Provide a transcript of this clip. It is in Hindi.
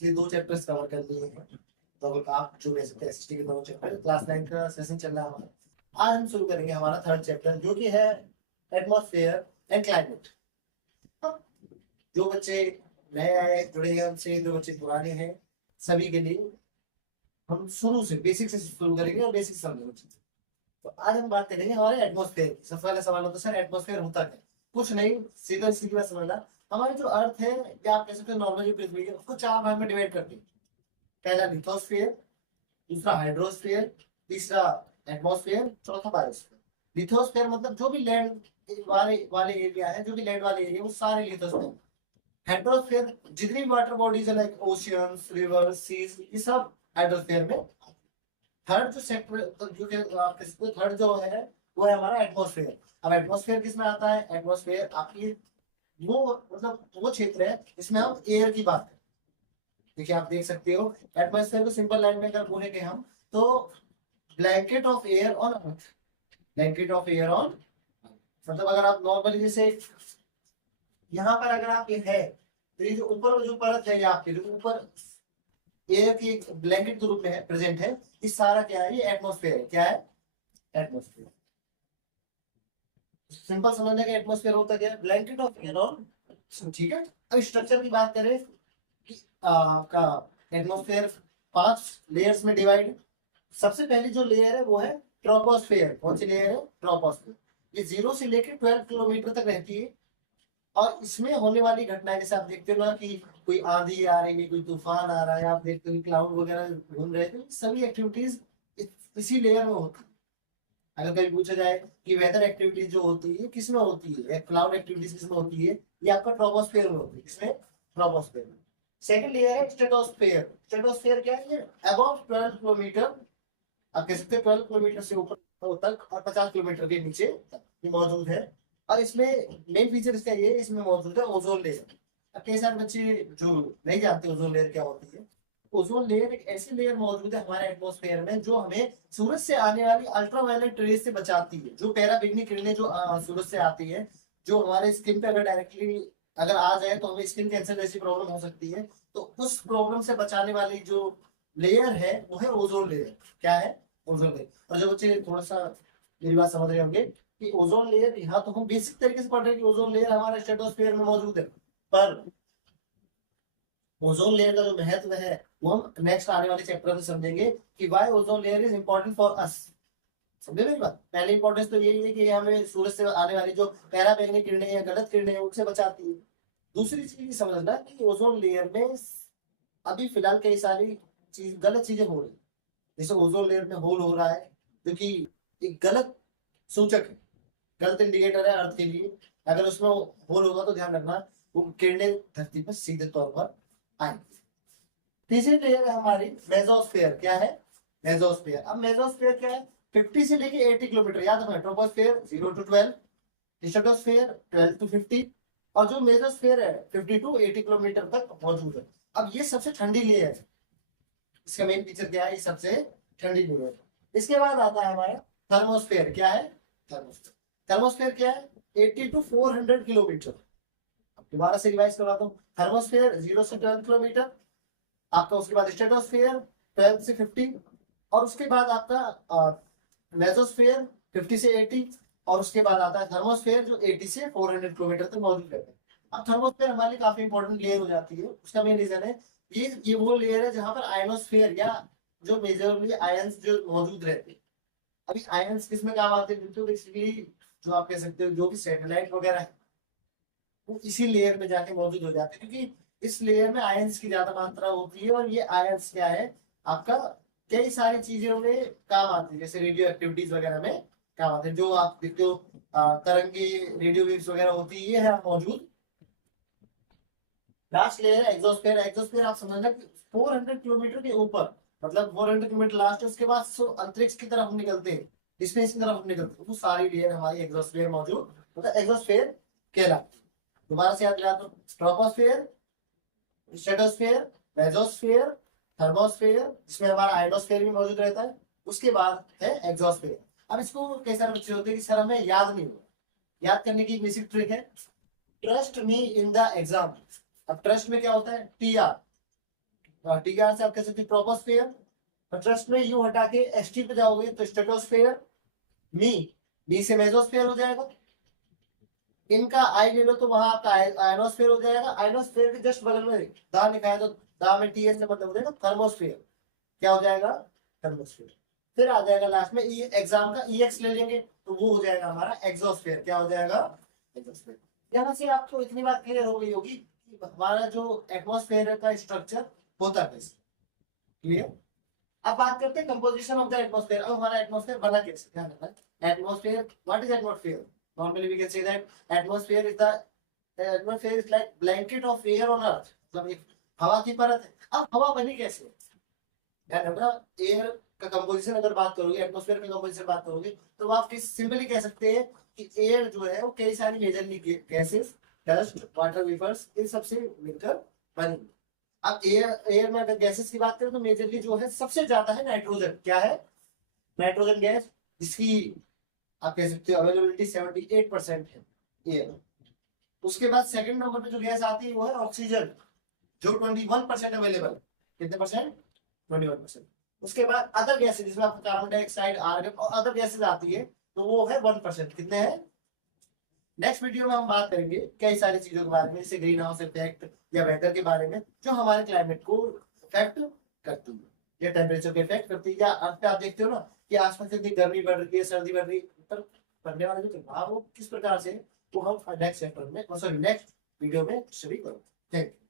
ये 2 चैप्टर्स कवर कर लिए हैं। तो आप जो कह सकते हैं एसएसटी के 2 चैप्टर क्लास 9 का सेशन चल रहा है हमारा। आज हम शुरू करेंगे हमारा 3rd चैप्टर जो कि है एटमॉस्फेयर एंड क्लाइमेट। जो बच्चे नए आए जुड़े हैं हमसे, जो बच्चे पुराने हैं, सभी के लिए हम शुरू से बेसिक से शुरू करेंगे और बेसिक समझेंगे। तो आज हम बात करेंगे हमारे एटमॉस्फेयर की। सबसे पहला सवाल होता है सर एटमॉस्फेयर होता क्या? कुछ नहीं, सीधा सीधी बात समझना। हमारी जो अर्थ है या आप कह सकते हैं नॉर्मल जो पृथ्वी है उसको 4 भाग में डिवाइड करते हैं। पहला लिथोस्फीयर, दूसरा हाइड्रोस्फीयर, तीसरा एटमॉस्फेयर, चौथा बायोस्फीयर। लिथोस्फीयर मतलब जो भी लैंड वाले वाले एरिया है, जो भी लैंड वाले एरिया वो सारे लिथोस्फीयर। हाइड्रोस्फीयर जितनी भी वाटर बॉडीज है लाइक ओशियंस, रिवर्स, सीज, ये सब हाइड्रोस्फीयर में। थर्ड जो सेक्टर जो थर्ड जो है वो है हमारा एटमॉस्फेयर। अब एटमॉस्फेयर किसमें आता है? एटमॉस्फेयर आपकी वो मतलब वो क्षेत्र है जिसमें हम एयर की बात करें। देखिए आप देख सकते हो एटमॉस्फेयर को सिंपल लाइन में अगर बोलेंगे हम तो blanket of air on earth. Blanket of air on मतलब अगर आप नॉर्मली जैसे यहाँ पर अगर आप ये है तो ये जो ऊपर जो परत है, ये आपके जो ऊपर एयर की एक ब्लैंकेट के रूप में है, प्रेजेंट है, इस सारा क्या है? ये एटमॉस्फेयर है। क्या है? एटमॉस्फेयर। सिंपल समझने का एटमॉस्फेयर होता क्या है? Blanket of air on. ठीक है। अब स्ट्रक्चर की बात करें कि आपका एटमॉस्फेयर 5 लेयर्स में डिवाइड। सबसे पहली जो लेयर है वो है ट्रोपोस्फेयर। कौन सी लेयर है? ट्रोपोस्फेयर। ये 0 से लेकर 12 किलोमीटर तक रहती है और इसमें होने वाली घटनाएं जैसे आप देखते हो ना कि कोई आंधी आ रही है, कोई तूफान आ रहा है, आप देखते हो क्लाउड वगैरह घूम रहे थे, सभी एक्टिविटीज इसी लेयर में होती है। अगर कभी पूछा जाए कि वेदर एक्टिविटीज जो होती है किसमें होती है, क्लाउड एक्टिविटीज किसमें होती है, ये आपका ट्रोपोस्फेयर में होती है। किसमें? ट्रोपोस्फेयर में। सेकंड लेयर है स्ट्रेटोस्फेयर। स्ट्रेटोस्फेयर क्या है? ये अबव 12 किलोमीटर, आप कह सकते हैं 12 किलोमीटर से ऊपर तक और 50 किलोमीटर के नीचे तक ये मौजूद है। और इसमें मेन फीचर इसका ये इसमें मौजूद है ओजोन लेयर। अब कई सारे बच्चे जो नहीं जानते ओजोन लेयर क्या होती है। ओजोन लेयर एक ऐसी लेयर मौजूद है हमारे एटमॉस्फेयर में जो हमें सूरज से आने वाली अल्ट्रावायलेट रेज से बचाती है। जो पैराबैंगनी किरणें जो सूरज से आती है, जो हमारे स्किन पे अगर डायरेक्टली अगर आ जाए तो हमें स्किन कैंसर जैसी प्रॉब्लम हो सकती है। तो उस प्रॉब्लम से बचाने वाली जो लेयर है वो है ओजोन लेयर। क्या है? Ozone layer. और जो बच्चे थोड़ा सा मेरी बात समझ रहे होंगे कि ओजोन लेयर, यहाँ तो हम बेसिक तरीके से पढ़ रहे हैं कि ओजोन लेयर हमारे स्ट्रेटोस्फेयर में मौजूद है, पर ओजोन लेयर का जो महत्व है वो हम नेक्स्ट आने वाले चैप्टर में समझेंगे कि why ozone layer is important for us. समझे मेरी बात? पहली इंपॉर्टेंस तो यही है कि ये हमें सूरज से आने वाली जो पैराबैंगनी किरणें या गलत किरणें हैं उनसे बचाती है। दूसरी चीज ये समझना कि ओजोन लेयर में अभी फिलहाल कई सारी गलत चीजें हो रही है। जैसे ओजोन लेयर में होल हो रहा है जो कि एक गलत सूचक है, गलत इंडिकेटर है अर्थ के लिए। अगर उसमें होल होगा तो ध्यान रखना वो किरणें धरती पर सीधे तौर पर आएंगी। तीसरी लेयर है हमारी मेसोस्फेयर। क्या है? मेसोस्फेयर। अब मेसोस्फेयर क्या है? 50 से लेके 80 किलोमीटर। याद रखना ट्रोपोस्फेयर 0 to 12, स्ट्रेटोस्फेयर 12 to 50 और जो मेसोस्फेयर है 50 to 80 किलोमीटर तक मौजूद है। अब ये सबसे ठंडी लेयर है। इसका मेन फीचर क्या है? ये सबसे ठंडी लेयर। इसके बाद आता है हमारा थर्मोस्फेयर। क्या है? थर्मोस्फेयर। थर्मोस्फेयर क्या है? 80 to 400 किलोमीटर। दोबारा से रिवाइज करवाता हूँ। थर्मोस्फेयर 0 से 12 किलोमीटर आपका, उसके बाद स्ट्रेटोस्फेयर 12 से 50 और उसके बाद आपका मेसोस्फेयर 50 से 80 और उसके बाद आता है थर्मोस्फेयर जो 80 से 400 किलोमीटर तक मौजूद रहता है। अब थर्मोस्फेयर हमारे लिए काफी इंपॉर्टेंट लेयर हो जाती है। उसका मेन रीजन है ये वो लेयर है जहां पर आयनोस्फेयर या जो मेजरली आयंस जो मौजूद रहते हैं। अभी आयंस किसमें काम आते हैं? तो बेसिकली जो आप कह सकते हो जो भी सैटेलाइट वगैरह है वो इसी लेयर में जाके मौजूद हो जाते हैं, क्योंकि इस लेयर में आयंस की ज्यादा मात्रा होती है और ये आयंस क्या है आपका कई सारी चीजों में काम आती है, जैसे रेडियो एक्टिविटीज वगैरह में काम आते हैं। जो आप देखते हो तरंगी रेडियो वेव्स वगैरह होती है, ये है मौजूद। लास्ट लेयर है एग्जोस्फेयर। एग्जोस्फेयर आप समझना कि 400 किलोमीटर के ऊपर, मतलब 400 किलोमीटर लास्ट है, उसके बाद अंतरिक्ष की तरफ हम निकलते हैं, स्पेस की तरफ हम निकलते हैं, वो सारी लेयर हमारी एग्जोस्फेयर मौजूद मतलब एग्जोस्फेयर कहलाती है। दोबारा से याद दिलाता हूँ, ट्रोपोस्फेयर, स्ट्रेटोस्फेयर, मेसोस्फेयर, थर्मोस्फेयर जिसमें हमारा आयनोस्फेयर भी मौजूद रहता है, उसके बाद है एग्जोस्फेयर। अब इसको कई सारे बच्चे होते हैं कि सर हमें याद नहीं हुआ। याद करने की बेसिक ट्रिक है, trust me in the exam. अब ट्रस्ट में क्या होता है, टीआर, टीआर से आप कह सकते हैं ट्रोपोस्फेयर, ट्रस्ट में यू हटा के एसटी पे जाओगे तो स्ट्रेटोस्फेयर, मी से मेसोस्फेयर हो जाएगा, इनका आई ले लो तो वहां आपका आयनोस्फेयर हो जाएगा, आयनोस्फेयर के जस्ट बगल में दा लिखा है तो दा में टीएस से मतलब हो जाएगा थर्मोस्फेयर, क्या हो जाएगा, थर्मोस्फेयर। फिर आ जाएगा लास्ट में एग्जाम का ईएक्स ले लेंगे तो वो हो जाएगा हमारा एक्सोस्फेयर, क्या हो जाएगा, एक्सोस्फेयर। यहाँ से आपको इतनी बात क्लियर हो गई होगी कि हमारा जो एटमॉस्फेयर का स्ट्रक्चर होता है, क्लियर। अब बात करते हैं कंपोजिशन ऑफ द एटमॉस्फेयर। अब हमारा एटमॉस्फेयर बना कैसे, ध्यान रखना, atmosphere, what is atmosphere, normally we can say that atmosphere is the atmosphere is like blanket of air on earth, मतलब एक हवा की परत है। अब हवा बनी कैसे, ध्यान रखना, एयर का कंपोजिशन अगर बात करोगे, एटमॉस्फेयर का कंपोजिशन बात करोगे तो आप सिंपली कह सकते हैं कि एयर जो है वो कई सारी majorly gases, dust, water vapours, इन सबसे मिलकर बनी। अब एयर में अगर गैसेस की बात करें तो मेजरली जो है सबसे ज्यादा है नाइट्रोजन, क्या है, नाइट्रोजन गैस, जिसकी आप कह सकते हो अवेलेबिलिटी 78% है एयर। उसके बाद सेकंड नंबर पे जो गैस आती है वो है ऑक्सीजन, जो 21% अवेलेबल, कितने परसेंट, 21%। उसके बाद अदर गैसेस जिसमें आपको कार्बन डाइऑक्साइड, आर्गन और अदर गैसेस आती है तो वो है 1%, कितने हैं। नेक्स्ट वीडियो में हम बात करेंगे कई सारी चीजों के बारे में, जैसे ग्रीन हाउस इफेक्ट या वेदर के बारे में, जो हमारे क्लाइमेट को इफेक्ट करती है या टेम्परेचर को इफेक्ट करती है, या अर्थ पे आप देखते हो ना कि आसपास कितनी गर्मी बढ़ रही है, सर्दी बढ़ रही है, पर पड़ने वाले जो प्रभाव वो किस प्रकार से, तो हम नेक्स्ट चैप्टर में, सॉरी नेक्स्ट वीडियो में स्टडी करो। Thank you.